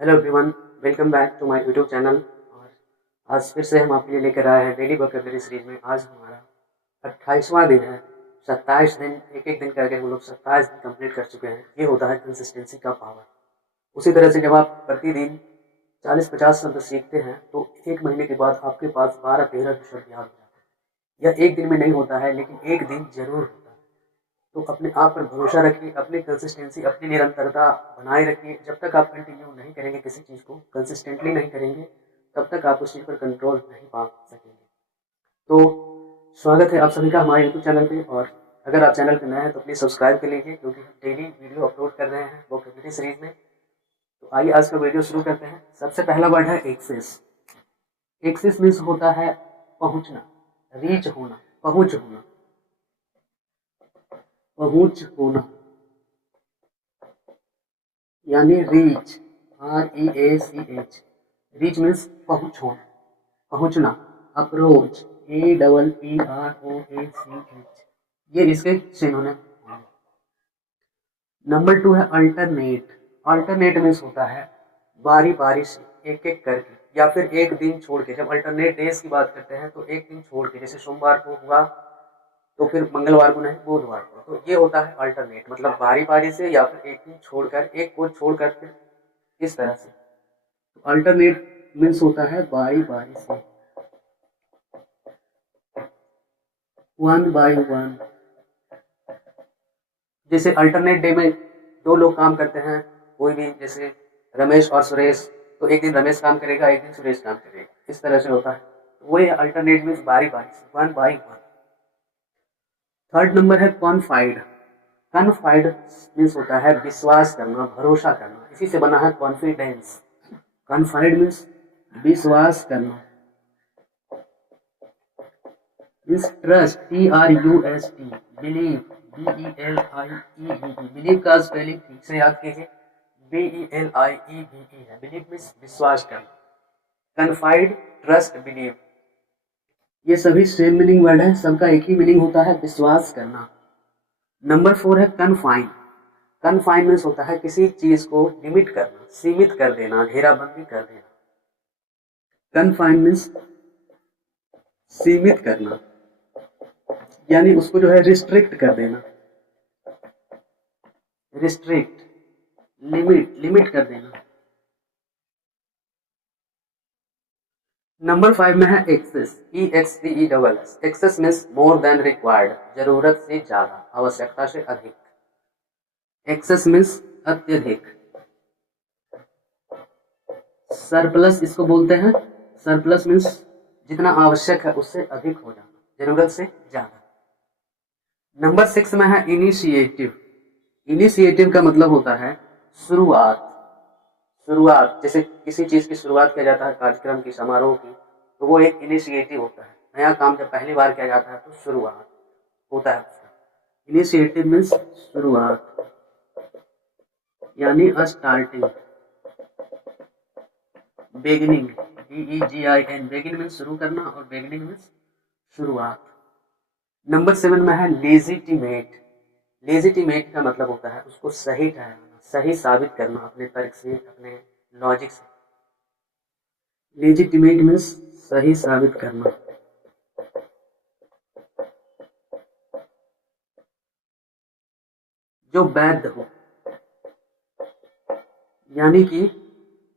Hello everyone, welcome back to my YouTube channel. और आज फिर से हम आपके लिए लेकर आए हैं डेली वोकैबुलरी सीरीज में। आज हमारा 28वां दिन है। 27 दिन, एक एक दिन करके हम लोग 27 दिन कंप्लीट कर चुके हैं। ये होता है कंसिस्टेंसी का पावर। उसी तरह से जब आप प्रतिदिन 40-50 शब्द सीखते हैं तो एक महीने के बाद आपके पास 12-13 शब्द याद हो जाते हैं। यह एक दिन में नहीं होता है, लेकिन एक दिन जरूर होता है। तो अपने आप पर भरोसा रखिए, अपनी कंसिस्टेंसी, अपनी निरंतरता बनाए रखिए। जब तक आप कंटिन्यू नहीं करेंगे, किसी चीज़ को कंसिस्टेंटली नहीं करेंगे, तब तक आप उस चीज़ पर कंट्रोल नहीं पा सकेंगे। तो स्वागत है आप सभी का हमारे यूट्यूब चैनल पे। और अगर आप चैनल पर नए हैं तो प्लीज़ सब्सक्राइब कर लीजिए, क्योंकि हम डेली वीडियो अपलोड कर रहे हैं वोकैबुलरी सीरीज में। तो आइए आज का वीडियो शुरू करते हैं। सबसे पहला वर्ड है एक्सेस। एक्सेस मीन्स होता है पहुंचना, रीच होना, पहुंच होना, पहुंच होना, यानी रीच, REACH। रीच मीन्स पहुंच होना, पहुंचना। Approach, APPROACH। ये इसके सिनोनिम हैं। नंबर 2 है अल्टरनेट। अल्टरनेट मीन्स होता है बारी बारी से, एक एक करके, या फिर एक दिन छोड़ के। जब अल्टरनेट डेज की बात करते हैं तो एक दिन छोड़ के, जैसे सोमवार को हुआ तो फिर मंगलवार को नहीं, बुधवार को। तो ये होता है अल्टरनेट, मतलब बारी बारी से, या फिर एक दिन छोड़कर, एक को छोड़कर, फिर इस तरह से। तो अल्टरनेट मीन्स होता है बारी बारी से, वन बाय वन। जैसे अल्टरनेट डे में दो लोग काम करते हैं, कोई भी, जैसे रमेश और सुरेश, तो एक दिन रमेश काम करेगा, एक दिन सुरेश काम करेगा, इस तरह से होता है। तो वही अल्टरनेट मीन्स बारी बारी से, one by one. Third number है कॉन्फाइड। कॉन्फाइड मीन्स होता है विश्वास करना, भरोसा करना। इसी से बना है कॉन्फिडेंस। कॉन्फाइड मीन्स विश्वास करना। Means trust, TRUST। Believe, BELIEVE। Believe का स्पेलिंग ठीक से याद कीजिए, BELIEVE है। बिलीव मीन्स विश्वास करना। कॉन्फाइड, ट्रस्ट, बिलीव, ये सभी सेम मीनिंग वर्ड है। सबका एक ही मीनिंग होता है, विश्वास करना। नंबर 4 है कन्फाइन। कन्फाइन मीन्स होता है किसी चीज को लिमिट करना, सीमित कर देना, घेराबंदी कर देना। कन्फाइन मीन्स सीमित करना, यानी उसको जो है रिस्ट्रिक्ट कर देना। रिस्ट्रिक्ट, लिमिट, लिमिट कर देना। नंबर 5 में है excess, EXCESS। Excess means more than required, जरूरत से ज्यादा, आवश्यकता से अधिक। एक्सेस मीन्स अत्यधिक। सरप्लस इसको बोलते हैं। सरप्लस मीन्स जितना आवश्यक है उससे अधिक हो जाना, जरूरत से ज्यादा। नंबर 6 में है इनिशिएटिव। इनिशिएटिव का मतलब होता है शुरुआत। शुरुआत, जैसे किसी चीज की शुरुआत किया जाता है, कार्यक्रम की, समारोह की, तो वो एक इनिशिएटिव होता है। नया काम जब पहली बार किया जाता है तो शुरुआत होता है उसका। इनिशिएटिव मीन्स शुरुआत, यानी starting, beginning, BEGIN। Begin means शुरू करना और बेगिनिंग मीन्स शुरुआत। नंबर 7 में है लेजिटिमेट। लेजिटिमेट का मतलब होता है उसको सही ठहराना, सही साबित करना, अपने तर्क से, अपने लॉजिक से। लेजिटिमेट मीन्स सही साबित करना। जो वैध हो, यानी कि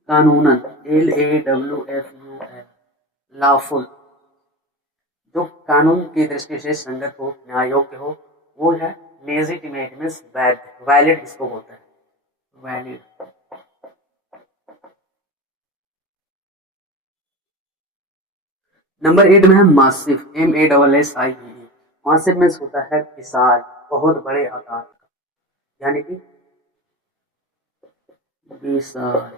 कानूनन, LAWFUL, लॉफुल, जो कानून की दृष्टि से संगत हो, न्याय योग्य हो, वो है लेजिटिमेट मीन्स वैध। वैलिड इसको बोलते हैं, वैलिड। नंबर 8 में है मासिव, MASSIVE। मासिव मीन्स होता है विशाल, बहुत बड़े आकार का, यानी कि विशाल।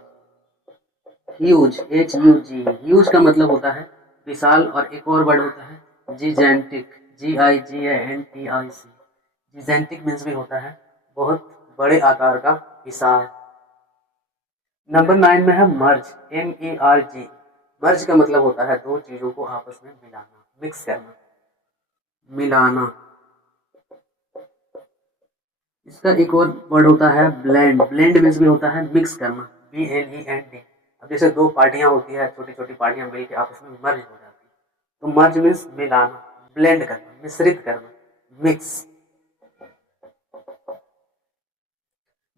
Huge, HUG। ह्यूज का मतलब होता है विशाल। और एक और वर्ड होता है जिजेंटिक, GIGANTIC। जिजेंटिक मीन्स भी होता है बहुत बड़े आकार का, विशाल। नंबर 9 में है मर्ज, MERG। मर्ज का मतलब होता है दो चीजों को आपस में मिलाना, मिक्स करना, मिलाना। इसका एक और वर्ड होता है ब्लेंड। ब्लेंड मीन्स भी होता है मिक्स करना, MEND। अब जैसे दो पार्टियां होती है, छोटी छोटी पार्टियां मिलकर आपस में मर्ज हो जाती है, तो मर्ज मीन्स मिलाना, ब्लेंड करना, मिश्रित करना, मिक्स।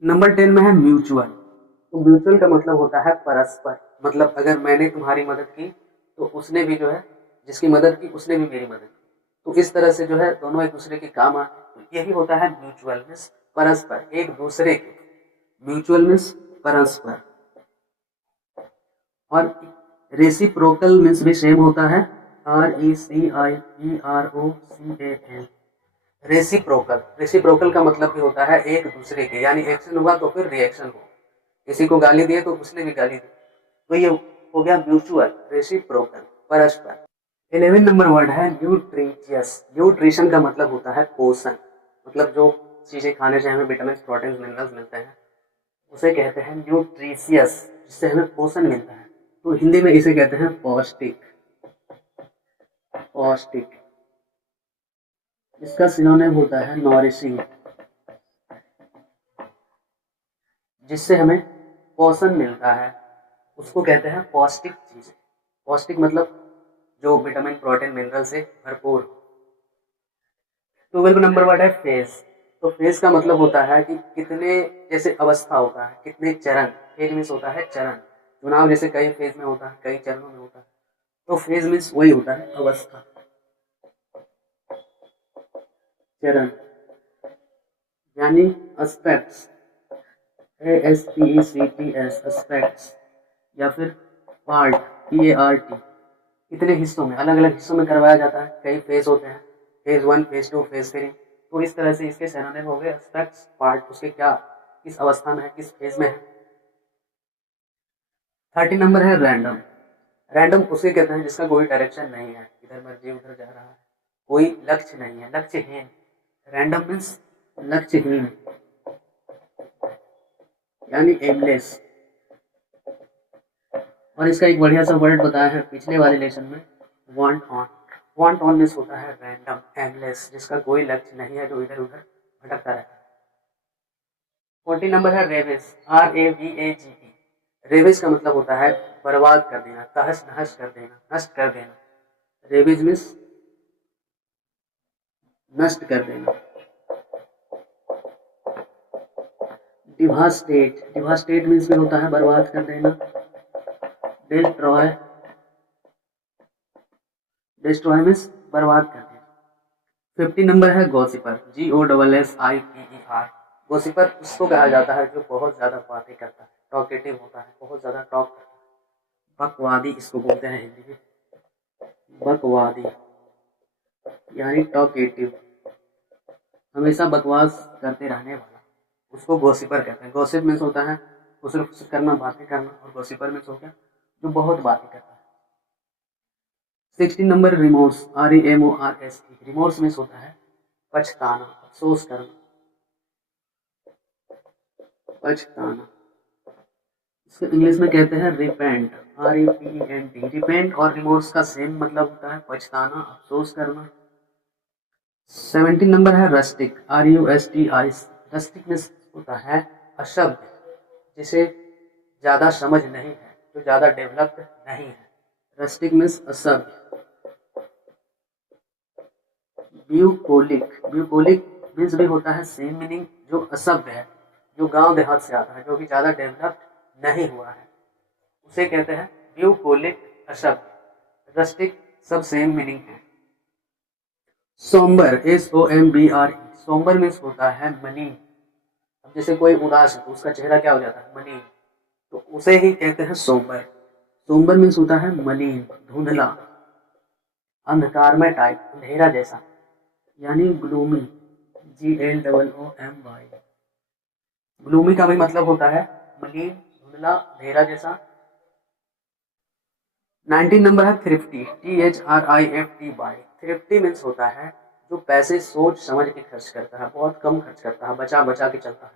नंबर 10 में है म्यूचुअल। तो म्यूचुअल का मतलब होता है परस्पर, मतलब अगर मैंने तुम्हारी मदद की तो उसने भी जो है, जिसकी मदद की उसने भी मेरी मदद की, तो इस तरह से जो है दोनों एक दूसरे के काम आए, तो यही होता है म्यूचुअल मीन्स परस्पर, एक दूसरे के। म्यूचुअल मीन्स परस्पर। और रेसिप्रोकल मीन्स भी सेम होता है, RECIPROCAL। रेसिप्रोकल, रेसिप्रोकल का मतलब भी होता है एक दूसरे के, यानी एक्शन हुआ तो फिर रिएक्शन हो, किसी को गाली दिए तो उसने भी गाली दी, तो ये हो गया म्यूचुअल, रेसिप्रोकल, परस्पर। 11 नंबर वर्ड है न्यूट्रिशियस। न्यूट्रिशन का मतलब होता है पोषण, मतलब जो चीजें खाने से हमें विटामिन, प्रोटीन, मिनरल्स मिलते हैं उसे कहते हैं न्यूट्रिशियस, जिससे हमें पोषण मिलता है, तो हिंदी में इसे कहते हैं पौष्टिक। पौष्टिक, इसका सिनोनिम होता है नॉरिशिंग, जिससे हमें पोषण मिलता है, उसको कहते हैं पौष्टिक चीजें। पौष्टिक मतलब जो विटामिन, प्रोटीन, मिनरल से भरपूर। 12 नंबर वर्ड है फेज। तो फेज का मतलब होता है कि कितने, जैसे अवस्था होता है, कितने चरण। फेज मीन्स होता है चरण। चुनाव जैसे कई फेज में होता है, कई चरणों में होता है, तो फेज मीन्स वही होता है अवस्था, चरण, यानी एस्पेक्ट्स, ASPECTS, एस्पेक्ट्स, या फिर पार्ट, PART। कितने हिस्सों में, अलग अलग हिस्सों में करवाया जाता है, कई फेज होते हैं, फेज 1, फेज 2, फेज 3, तो इस तरह से इसके सिनोनिम हो गए एस्पेक्ट्स, पार्ट, उसके क्या, किस अवस्था में है, किस फेज में है। 13 नंबर है रैंडम। रैंडम उसे कहते हैं जिसका कोई डायरेक्शन नहीं है, इधर मर्जी उधर जा रहा है, कोई लक्ष्य नहीं है, लक्ष्यहीन। रैंडम मीन्स लक्ष्यहीन, यानी एमलेस। और इसका एक बढ़िया सा वर्ड बताया है पिछले वाले लेसन में, want on. Want on means होता है रैंडम, एमलेस, जिसका कोई लक्ष्य नहीं है, जो इधर उधर भटकता रहता है। 14 नंबर है रेवेज, RAVAGE। रेवेज का मतलब होता है बर्बाद कर देना, तहस नहस कर देना, नष्ट कर देना। रेवेज मीन्स नष्ट कर देना। डिवास्टेट, डिवास्टेट मीन्स भी होता है बर्बाद कर देना। डिस्ट्रॉय, डिस्ट्रॉय मीन्स बर्बाद कर देना। 50 नंबर है गॉसिपर, GOSSIPER। गॉसिपर उसको कहा जाता है जो बहुत ज्यादा बातें करता है, टॉकेटिव होता है, बहुत ज्यादा टॉक करता है। बकवादी इसको बोलते हैं हिंदी में, बकवादी यानी टॉकेटिव, हमेशा बकवास करते रहने वाला, उसको गॉसिपर कहते हैं। गॉसिप मीन्स होता है फुसर फुसर करना, बातें करना, और गॉसिपर मीन्स हो गया जो बहुत बातें करता है। 16 number remorse, REMORSE। Remorse means होता है पछताना, अफसोस करना, पछताना। इसको इंग्लिश में कहते हैं रिपेंट, REPENT। रिपेंट और रिमोर्स का सेम मतलब होता है पछताना, अफसोस करना। 17 नंबर है रस्टिक, RUSTI। रस्टिक मीन्स होता है अशब्द, जिसे ज्यादा समझ नहीं है, जो ज्यादा डेवलप्ड नहीं है। रस्टिक मीन्स अशब्द। ब्यूकोलिक, ब्यूकोलिक मीन्स भी होता है सेम मीनिंग, जो असभ्य है, जो गांव देहात से आता है, जो भी ज्यादा डेवलप्ड नहीं हुआ है, उसे कहते हैं ब्यूकोलिक, असभ्य। रस्टिक सब सेम मीनिंग है। Sombre, SOMBRE। सोम्बर मीन्स होता है मलिन। अब जैसे कोई उदास है तो उसका चेहरा क्या हो जाता है, मलिन, तो उसे ही कहते हैं सोम्बर। सोम्बर मीन्स होता है मलिन, धुंधला, अंधकारमय टाइप, अंधेरा जैसा, यानी ग्लूमी, GLOOMY। ग्लूमी का भी मतलब होता है मलिन, धुंधला, अंधेरा जैसा। 19 नंबर है थ्रिफ्टी, THRIFTY। थ्रिफ्टी मीन्स होता है जो पैसे सोच समझ के खर्च करता है, बहुत कम खर्च करता है, बचा बचा के चलता है,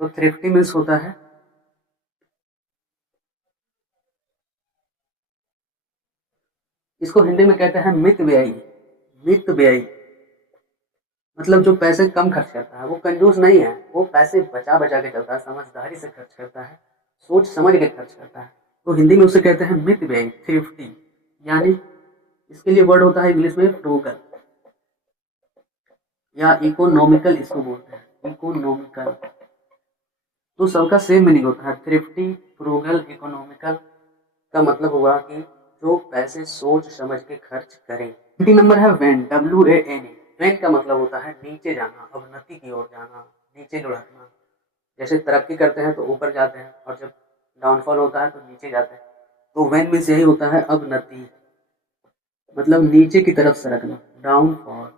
तो थ्रिफ्टी मीन्स होता है। इसको हिंदी में कहते हैं मितव्ययी। मितव्ययी मतलब जो पैसे कम खर्च करता है, वो कंजूस नहीं है, वो पैसे बचा बचा के चलता है, समझदारी से खर्च करता है, सोच समझ के खर्च करता है, तो हिंदी में उसे कहते हैं मितव्ययी, थ्रिफ्टी। यानी इसके लिए वर्ड होता है इंग्लिश में फ्रूगल या इकोनॉमिकल, इसको बोलते हैं इकोनॉमिकल। तो सबका सेम मीनिंग होता है, थ्रिफ्टी, फ्रूगल, इकोनॉमिकल का मतलब हुआ कि जो पैसे सोच समझ के खर्च करें। 20 नंबर है वैन, WAN। वैन का मतलब होता है नीचे जाना, अवनति की ओर जाना, नीचे लुढ़कना। जैसे तरक्की करते हैं तो ऊपर जाते हैं, और जब डाउनफॉल होता है तो नीचे जाते हैं। तो वैन मीन्स यही होता है अवनति, मतलब नीचे की तरफ सरकना, डाउनफॉल,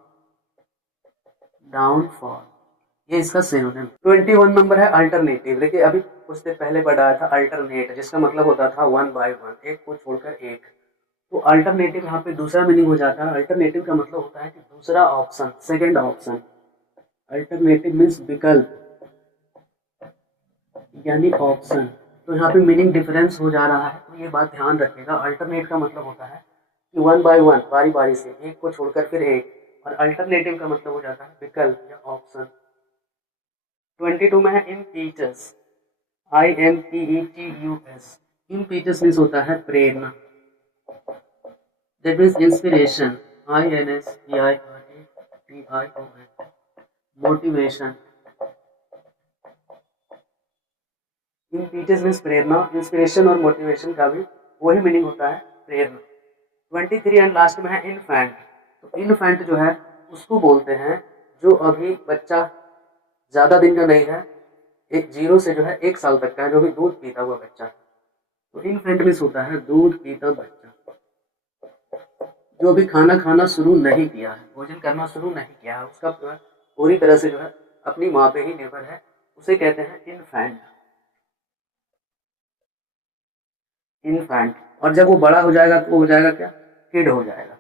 डाउनफॉल, ये इसका सिनोनिम। 21 नंबर है अल्टरनेटिव। देखिए अभी कुछ देर पहले पढ़ाया था अल्टरनेट, जिसका मतलब होता था वन बाय वन, एक को छोड़कर एक। तो अल्टरनेटिव यहाँ पे दूसरा मीनिंग हो जाता है। अल्टरनेटिव का मतलब होता है कि दूसरा option, second option. Alternative means विकल्प यानी ऑप्शन। तो यहाँ पे मीनिंग डिफरेंस हो जा रहा है, तो ये बात ध्यान रखिएगा। अल्टरनेट का मतलब होता है कि वन बाय वन, बारी बारी से, एक को छोड़कर फिर एक। और अल्टरनेटिव का मतलब हो जाता है विकल्प या ऑप्शन। 22 में है इम्पीचस, IMPETUS। इम्पीचस मीन्स होता है प्रेरणा, that means inspiration, INSPIRATION। Motivation, impetus means प्रेरणा, इंस्पिरेशन और मोटिवेशन का भी वही मीनिंग होता है, प्रेरणा। 23 एंड लास्ट में है इन्फेंट। तो इन्फेंट जो है उसको बोलते हैं जो अभी बच्चा ज़्यादा दिन का नहीं है, एक 0 से जो है 1 साल तक का है, जो भी दूध पीता हुआ बच्चा। तो इन्फेंट मीन्स होता है दूध पीता बच्चा, जो अभी खाना खाना शुरू नहीं किया है, भोजन करना शुरू नहीं किया है, उसका पूरी तरह से जो है अपनी माँ पे ही निर्भर है, उसे कहते हैं इन्फेंट। इन्फेंट। और जब वो बड़ा हो जाएगा तो वो हो जाएगा क्या, किड हो जाएगा,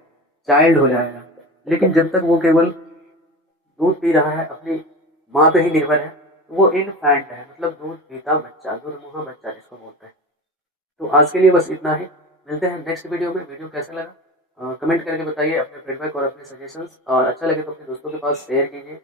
चाइल्ड हो जाएगा। लेकिन जब तक वो केवल दूध पी रहा है, अपनी माँ पे ही निर्भर है, तो वो इन्फेंट है, मतलब दूध पीता बच्चा, दुर्मुहा बच्चा जिसको बोलते हैं। तो आज के लिए बस इतना ही, मिलते हैं नेक्स्ट वीडियो में। वीडियो कैसा लगा कमेंट करके बताइए, अपने फीडबैक और अपने सजेशंस, और अच्छा लगे तो अपने दोस्तों के पास शेयर कीजिए।